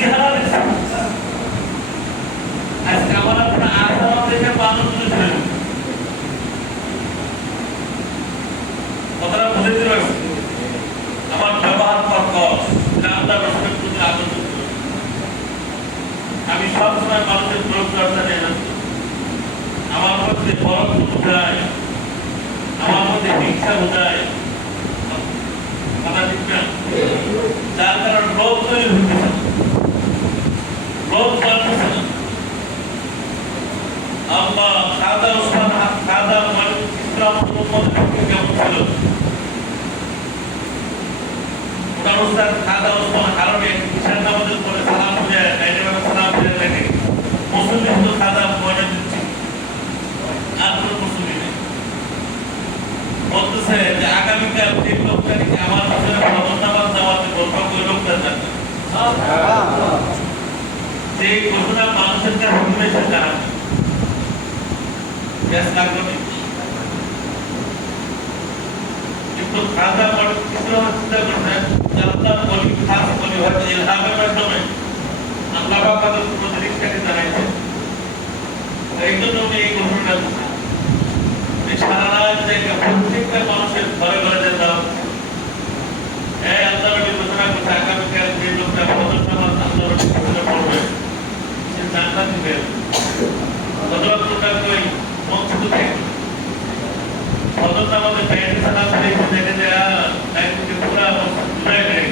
চেহারা আমি সবসময় মানুষের আমার মধ্যে পরম বোঝায়। আমার মধ্যে হিংসা কারণে হচ্ছে না লোভ চলতেছে না আল্লাহ খাদা ওসমান খাদা মালিক ইসলাম মোহাম্মদ কেমন ছিল ওনার উস্তাদ ওসমান কারণে ঈশান নামাজের পরে সালাম দিয়ে ডাইনে সালাম দিয়ে থাকে মুসলিম তো খাদা মজা দিচ্ছে। আর কোনো মুসলিম নেই। বলতেছে যে আগামীকাল যে লোকটাকে আমার কাছে খবর নামাজ দেওয়াতে বলব লোকটা যাবে যে ঘটনা মানুষের কাছে লাগল কিন্তু খাজা পড়ে করছেন যে আল্লাহ বলি খাস বলি হয়তো ইলহামের মাধ্যমে আল্লাহ পাক তাদের প্রতিনিধিকে জানাইছে এই জন্য উনি এই ঘটনাটা। এই সারা রাত প্যান্ট সাদা পরে দেখে যে এক থেকে পুরা ঘুরে গেছে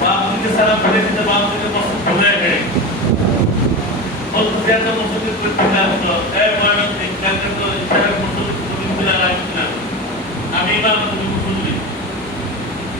বাম দিকে সারা পরে দিতে বাম দিকে মস্ত ঘুরে গেছে বলতে একটা মুসলিম করতে আসলো এই ময়নান দিন কালকে তো ইশারা মুসলিম মুসলিম ছিল না আমি ইমাম তুমি মুসলিম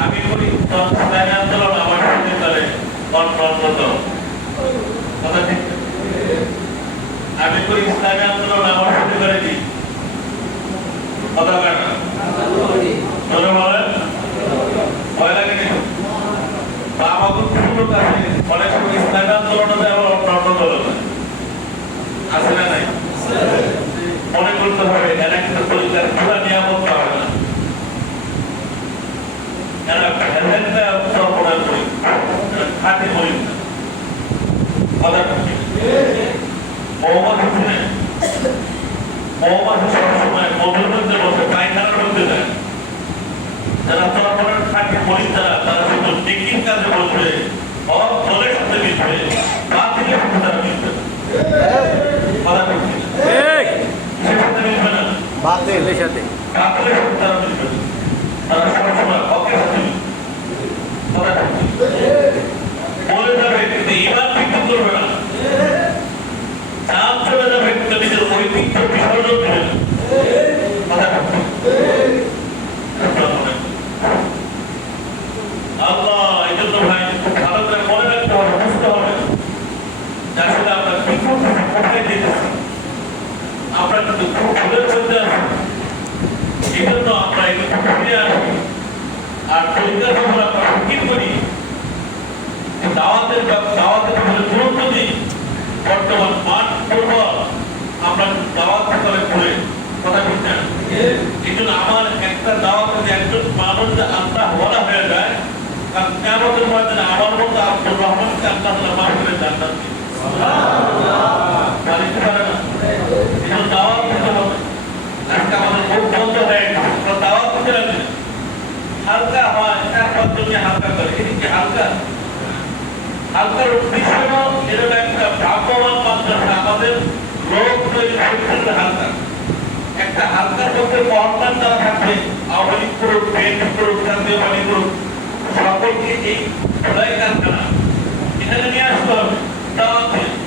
আমি করি ইসলামী আন্দোলন আমার কথা আমি করি ইসলামী আন্দোলন আমার সাথে করে দিই কথা বলে না ধরে বলেন ভয় লাগে না অনেক সময় ইসলামী আন্দোলনে যায় আবার অন্য আছে না নাই মনে করতে হবে কিন্তু পুরা নিয়ামত পাবে না এরা ভেজালটা উত্তরপণা করি খাতে করি না কথা ঠিক মোহাম্মদ হোসেন মোহাম্মদ হোসেন সময় মধুর মধ্যে বসে পায়খানার মধ্যে যায় যারা চরমনের থাকে পরিচারা তারা শুধু টিকির কাজে বসবে হক দলের সাথে মিশবে বাতিলের সাথে তারা মিশবে না। কথা ঠিক কিনা? কিসের সাথে মিশবে না। বাতিলের সাথে। কাপড়ের সাথে তারা মিশবে না। তারা সবসময় হকের সাথে মিশবে কথা ঠিক কিনা? বলে যাবে কিন্তু ইমান বিক্রি করবে না চাপ চলে যাবে কিন্তু নিজের ঐতিহ্য বিসর্জন দেবে না কথা ঠিক কিনা? আল্লাহ এই জন্য ভাই খুব ভালো করে মনে রাখতে হবে বুঝতে হবে যে আসলে আমরা বিপুল কোথায় যেতেছি আমরা কিন্তু খুব ভুলের মধ্যে আছি এই জন্য আমরা এগুলো ফিরে আসি আর সময় আমরা ফিকির করি। দাওয়াতের দাওয়াতের ব্যাপারে গুরুত্ব দিই। বর্তমান মাঠ পূর্ব আমরা দাওয়াত করে ঘুরে কথা ঠিক না এই জন্য আমার একটা দাওয়াত যদি একজন মানুষ আল্লাহ বলা হয়ে যায় কারণ ময়দানে আমার মতো আব্দুর রহমানকে আল্লাহ মাফ করে জান্নাত তাহলে কি পারে না এটা দাওয়াত দিতে হবে আজকে আমাদের মুখ বন্ধ হয়ে গেছে আমরা দাওয়াত দিতে লাগবে না। হালকা হয় তুমি হালকা করে, এদিকে হালকা। হালকার উদ্দেশ্য এরকম একটা ভ্রাম্যমান মাত্রাটা আমাদের রোগ তৈরি হালকা। একটা হালকা চোখে মহাত্মান যারা থাকবে আওয়ামী গ্রুপ বিএনপি করুক জাতীয় আওয়ামী গ্রুপ সকলকে এই খোলাই কারখানা। এখানে নিয়ে আসতে হবে দিয়ে।